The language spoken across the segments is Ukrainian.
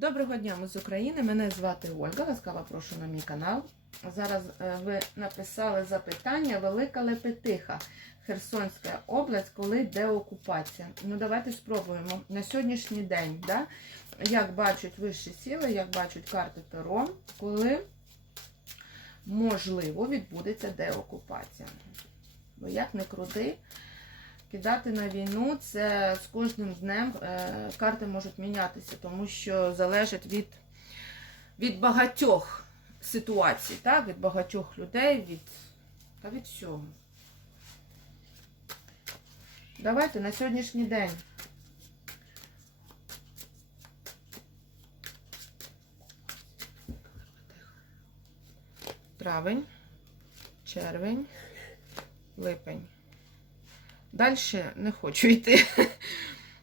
Доброго дня, ми з України. Мене звати Ольга. Ласкаво прошу на мій канал. Зараз е, ви написали запитання Велика Лепетиха, Херсонська область, коли йде окупація. Ну, давайте спробуємо. На сьогоднішній день, да, як бачать вищі сили, як бачать карти Таро, коли можливо відбудеться деокупація. Бо як не крути, Кидати на війну це з кожним днем е, карти можуть мінятися, тому що залежить від, від багатьох ситуацій, так? від багатьох людей, від, та від всього. Давайте на сьогоднішній день. Травень, червень, липень. Далі не хочу йти.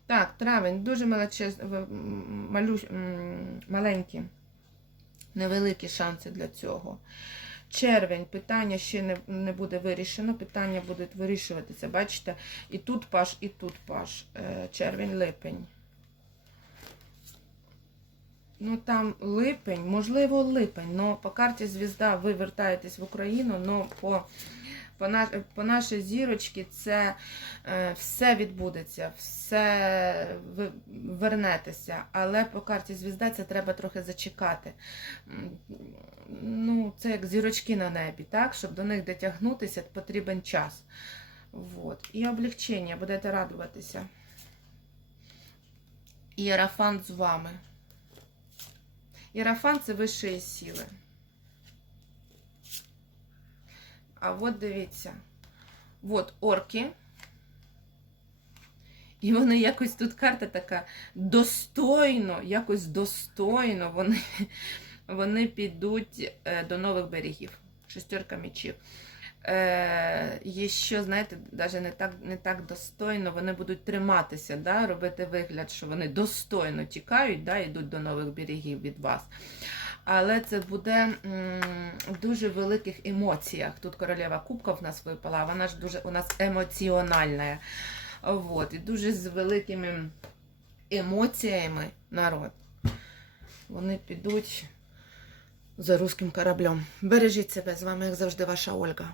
Так, травень, дуже малечез... малю... маленькі, невеликі шанси для цього. Червень, питання ще не, не буде вирішено, питання будуть вирішуватися. Бачите, і тут паш, і тут паш. Е, Червень, липень. Ну там липень, можливо, липень, але по карті звізда ви вертаєтесь в Україну, але по по, на, по нашій зірочці це е, все відбудеться, все ви вернетеся. Але по карті звізда це треба трохи зачекати. Ну, Це як зірочки на небі, так? щоб до них дотягнутися, потрібен час. Вот. І облегчення, будете радуватися. Іерафант з вами. Іерафант це вищої сили. А от дивіться, от орки. І вони якось тут карта така достойно, якось достойно вони, вони підуть е, до нових берегів. Шестерка мечів. Е, є що, знаєте, навіть не так не так достойно, вони будуть триматися, да, робити вигляд, що вони достойно тікають, да, йдуть до нових берегів від вас. Але це буде в дуже великих емоціях. Тут королева кубка в нас випала, вона ж дуже у нас емоціональна. Вот, і дуже з великими емоціями народ. Вони підуть за руським кораблем. Бережіть себе з вами, як завжди, ваша Ольга.